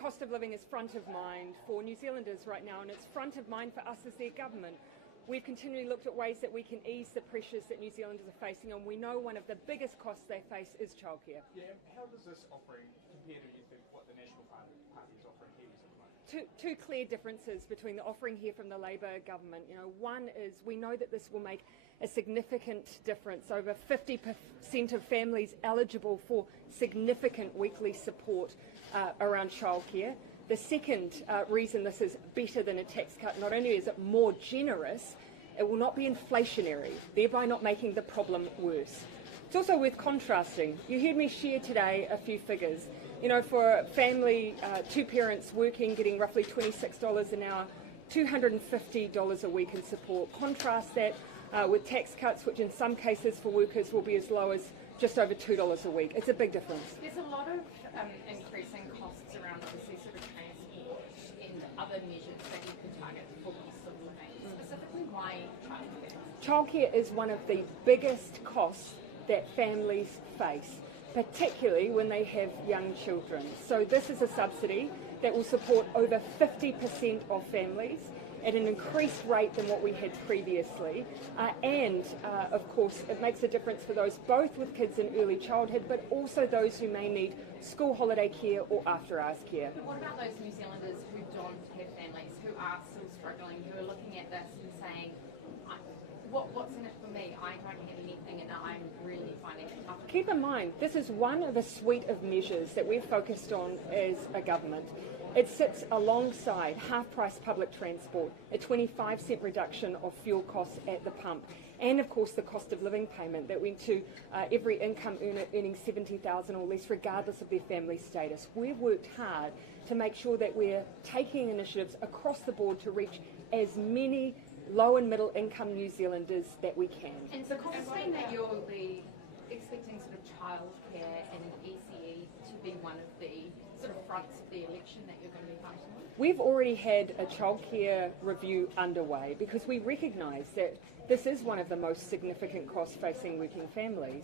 cost of living is front of mind for New Zealanders right now, and it's front of mind for us as their government. We've continually looked at ways that we can ease the pressures that New Zealanders are facing, and we know one of the biggest costs they face is childcare. Yeah, how does this offering compare to, you think, what the National Party is offering here at the moment? Two clear differences between the offering here from the Labor government. One is we know that this will make a significant difference. Over 50% of families eligible for significant weekly support around childcare. The second reason this is better than a tax cut, not only is it more generous, it will not be inflationary, thereby not making the problem worse. It's also worth contrasting. You heard me share today a few figures. For a family, two parents working, getting roughly $26 an hour, $250 a week in support. Contrast that with tax cuts, which in some cases for workers will be as low as just over $2 a week. It's a big difference. There's a lot of increasing costs around obviously sort of transport and other measures that you can target for cost of living. Specifically, why childcare? Childcare is one of the biggest costs that families face, particularly when they have young children. So this is a subsidy that will support over 50% of families at an increased rate than what we had previously. Of course, it makes a difference for those both with kids in early childhood, but also those who may need school holiday care or after-hours care. But what about those New Zealanders who don't have families, who are still struggling, who are looking at this and saying, what's in it for me? I don't have anything and I'm really finding it tough. Keep in mind, this is one of a suite of measures that we've focused on as a government. It sits alongside half-price public transport, a 25% reduction of fuel costs at the pump, and of course the cost of living payment that went to every income earner earning $70,000 or less, regardless of their family status. We've worked hard to make sure that we're taking initiatives across the board to reach as many low and middle income New Zealanders that we can. And so does this mean that you'll be expecting sort of childcare and ECE to be one of the sort of fronts of the election that you're going to be fighting on? We've already had a childcare review underway because we recognise that this is one of the most significant costs facing working families.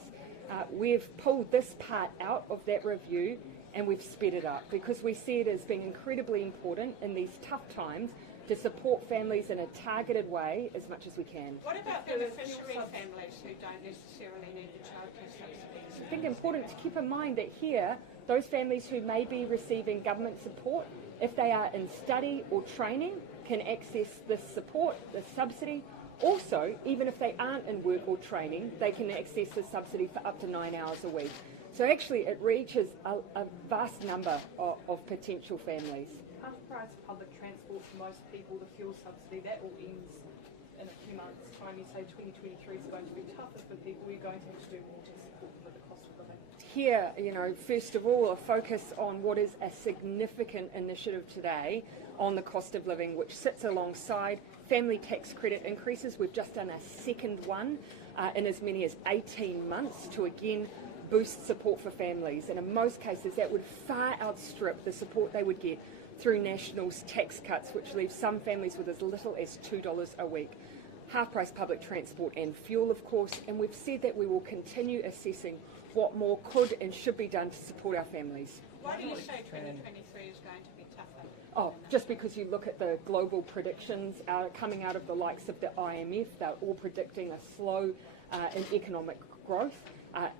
We've pulled this part out of that review and we've sped it up because we see it as being incredibly important in these tough times to support families in a targeted way as much as we can. What about beneficiary families who don't necessarily need the childcare subsidies? I think important to keep in mind that here, those families who may be receiving government support, if they are in study or training, can access this support, this subsidy. Also, even if they aren't in work or training, they can access the subsidy for up to 9 hours a week. So actually it reaches a vast number of potential families. Half-price public transport for most people, the fuel subsidy, that all ends in a few months' time. You say 2023 is going to be tougher for people. You're going to have to do more to support them with the cost of living. Here, first of all, a focus on what is a significant initiative today on the cost of living, which sits alongside family tax credit increases. We've just done a second one in as many as 18 months to again boost support for families. And in most cases, that would far outstrip the support they would get through National's tax cuts, which leaves some families with as little as $2 a week. Half-price public transport and fuel, of course, and we've said that we will continue assessing what more could and should be done to support our families. Why do you say 2023 is going to be tougher? Oh, just because you look at the global predictions coming out of the likes of the IMF, they're all predicting a slow in economic growth.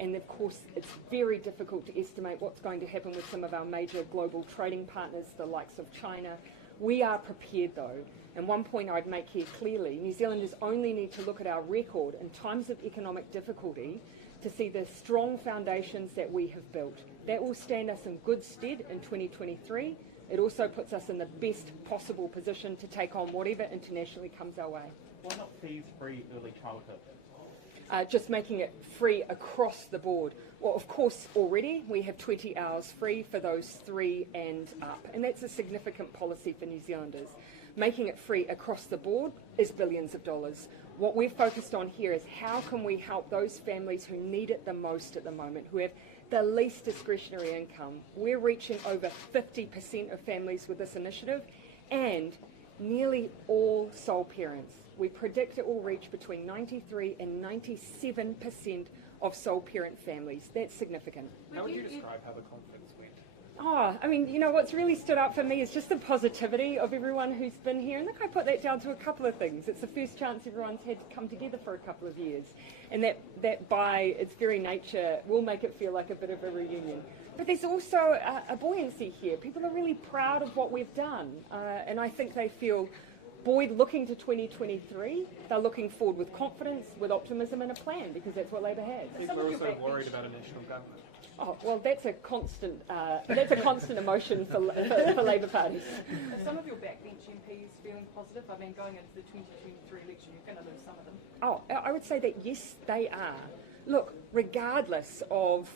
And of course, it's very difficult to estimate what's going to happen with some of our major global trading partners, the likes of China. We are prepared though. And one point I'd make here clearly, New Zealanders only need to look at our record in times of economic difficulty to see the strong foundations that we have built. That will stand us in good stead in 2023. It also puts us in the best possible position to take on whatever internationally comes our way. Why not fees-free early childhood? Just making it free across the board. Well, of course, already we have 20 hours free for those 3 and up, and that's a significant policy for New Zealanders. Making it free across the board is billions of dollars. What we're focused on here is how can we help those families who need it the most at the moment, who have the least discretionary income. We're reaching over 50% of families with this initiative, and nearly all sole parents. We predict it will reach between 93 and 97% of sole parent families. That's significant. How would you describe how the conference went? Oh, I mean, you know, what's really stood out for me is just the positivity of everyone who's been here. And look, I put that down to a couple of things. It's the first chance everyone's had to come together for a couple of years. And that by its very nature will make it feel like a bit of a reunion. But there's also a buoyancy here. People are really proud of what we've done. And I think they feel buoyed looking to 2023. They're looking forward with confidence, with optimism and a plan, because that's what Labor has. People are also worried about a national government. Oh, well, that's a constant emotion for Labor parties. Are some of your backbench MPs feeling positive? I mean, going into the 2023 election, you're going to lose some of them. Oh, I would say that yes, they are. Look, regardless of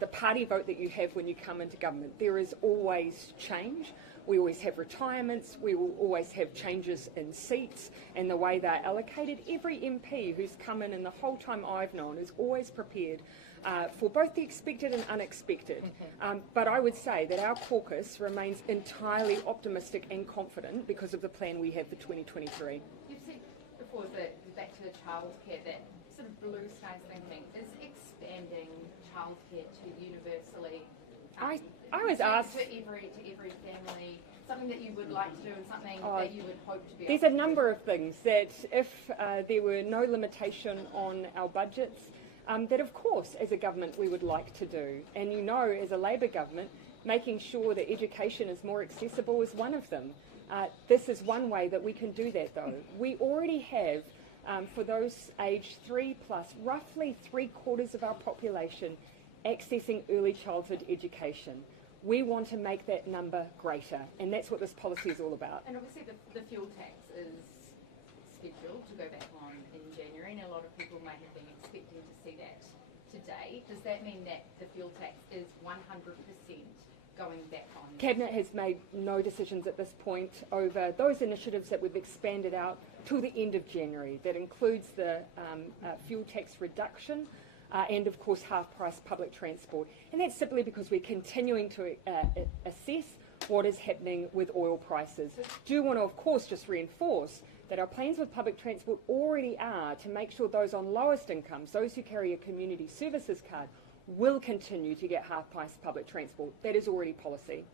the party vote that you have when you come into government, there is always change. We always have retirements. We will always have changes in seats and the way they're allocated. Every MP who's come in and the whole time I've known is always prepared for both the expected and unexpected. But I would say that our caucus remains entirely optimistic and confident because of the plan we have for 2023. You've said before that back to childcare, that sort of blue skies thinking is expanding childcare to universally. I was asked to every family, something that you would like to do and something that you would hope to be. There's a number of things that if there were no limitation on our budgets, that of course as a government we would like to do. And you know, as a Labor government, making sure that education is more accessible is one of them. This is one way that we can do that though. We already have, for those aged 3+, roughly 3/4 of our population accessing early childhood education. We want to make that number greater, and that's what this policy is all about. And obviously the fuel tax is scheduled to go back on in January, and a lot of people may have been expecting to see that today. Does that mean that the fuel tax is 100% going back on? Cabinet has made no decisions at this point over those initiatives that we've expanded out till the end of January. That includes the fuel tax reduction, and of course half-price public transport. And that's simply because we're continuing to assess what is happening with oil prices. Do want to of course just reinforce that our plans with public transport already are to make sure those on lowest incomes, those who carry a community services card, will continue to get half-price public transport. That is already policy.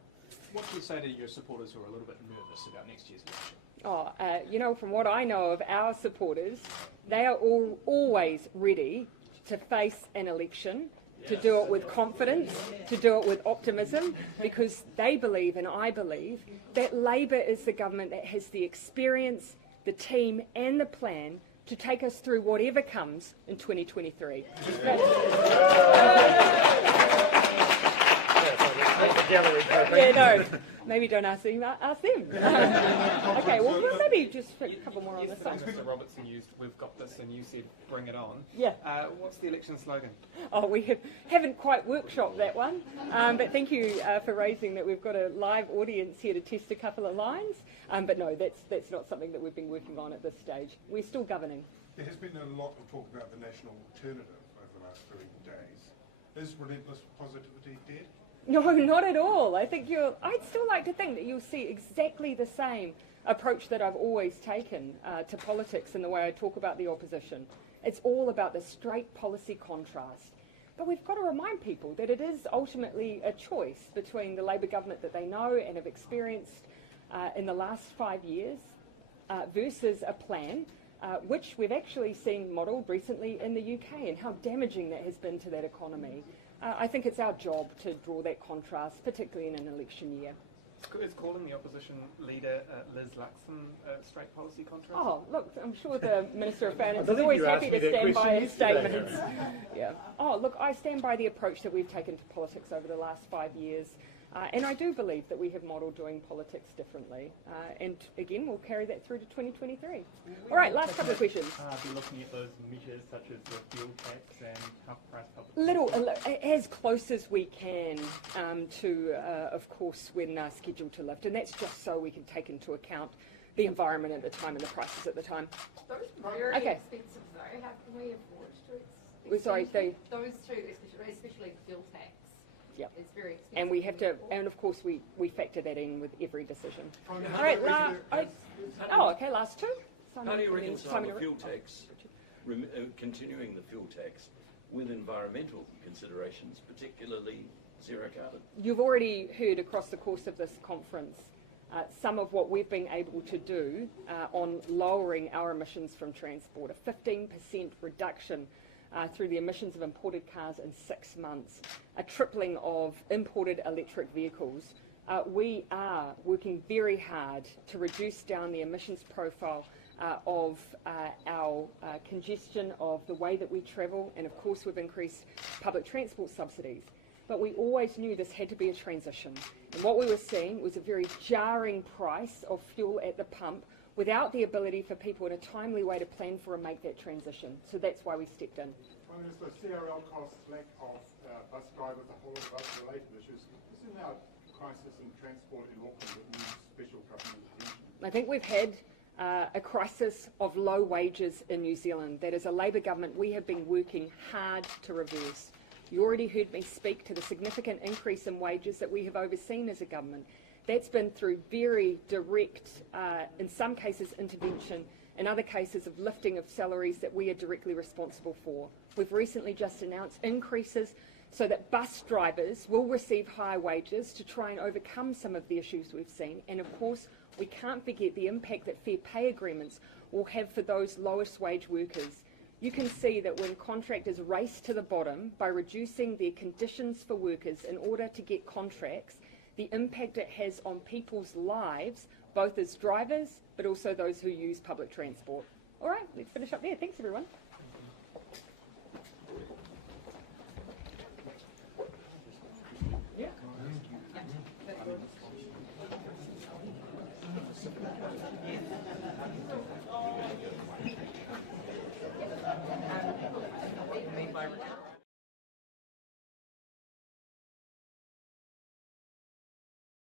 What do you say to your supporters who are a little bit nervous about next year's election? You know, from what I know of our supporters, they are always ready to face an election, to do it with confidence, to do it with optimism, because they believe, and I believe, that Labor is the government that has the experience, the team and the plan to take us through whatever comes in 2023. Yeah, no, maybe don't ask them. Ask them. Okay, well, maybe just a couple more on this one. Mr. Robertson used "We've got this," and you said "Bring it on." Yeah. What's the election slogan? Oh, we haven't quite workshopped that one, but thank you for raising that. We've got a live audience here to test a couple of lines, but no, that's not something that we've been working on at this stage. We're still governing. There has been a lot of talk about the national alternative over the last 3 days. Is relentless positivity dead? No, not at all. I'd still like to think that you'll see exactly the same approach that I've always taken to politics in the way I talk about the opposition. It's all about the straight policy contrast. But we've got to remind people that it is ultimately a choice between the Labor government that they know and have experienced in the last 5 years versus a plan which we've actually seen modelled recently in the UK and how damaging that has been to that economy. I think it's our job to draw that contrast, particularly in an election year. Is calling the opposition leader Liz Luxon a straight policy contrast? Oh, look, I'm sure the Minister of Finance is always happy to stand by his statements. Yeah. Oh, look, I stand by the approach that we've taken to politics over the last 5 years. And I do believe that we have modelled doing politics differently. And again, we'll carry that through to 2023. All right, last couple of questions. Be looking at those measures such as the fuel tax and half-price public. As close as we can to, of course, when scheduled to lift. And that's just so we can take into account the environment at the time and the prices at the time. Those are very expensive though. How can we afford to Sorry, those two, especially the fuel tax. Yep. It's very expensive. And we have to, and of course we factor that in with every decision. All right, last two. How do you reconcile the fuel tax, continuing the fuel tax, with environmental considerations, particularly zero carbon. You've already heard across the course of this conference some of what we've been able to do on lowering our emissions from transport, a 15% reduction through the emissions of imported cars in 6 months, a tripling of imported electric vehicles. We are working very hard to reduce down the emissions profile of our congestion, of the way that we travel, and of course we've increased public transport subsidies. But we always knew this had to be a transition. And what we were seeing was a very jarring price of fuel at the pump without the ability for people in a timely way to plan for and make that transition. So that's why we stepped in. Prime Minister, CRL costs, lack of bus drivers, a whole lot of other related issues. Isn't there a crisis in transport in Auckland that needs special government attention? I think we've had a crisis of low wages in New Zealand. That as a Labour government we have been working hard to reverse. You already heard me speak to the significant increase in wages that we have overseen as a government. That's been through very direct, in some cases intervention, in other cases of lifting of salaries that we are directly responsible for. We've recently just announced increases so that bus drivers will receive higher wages to try and overcome some of the issues we've seen. And of course, we can't forget the impact that fair pay agreements will have for those lowest wage workers. You can see that when contractors race to the bottom by reducing their conditions for workers in order to get contracts, the impact it has on people's lives, both as drivers, but also those who use public transport. All right, let's finish up there. Thanks, everyone. Yeah.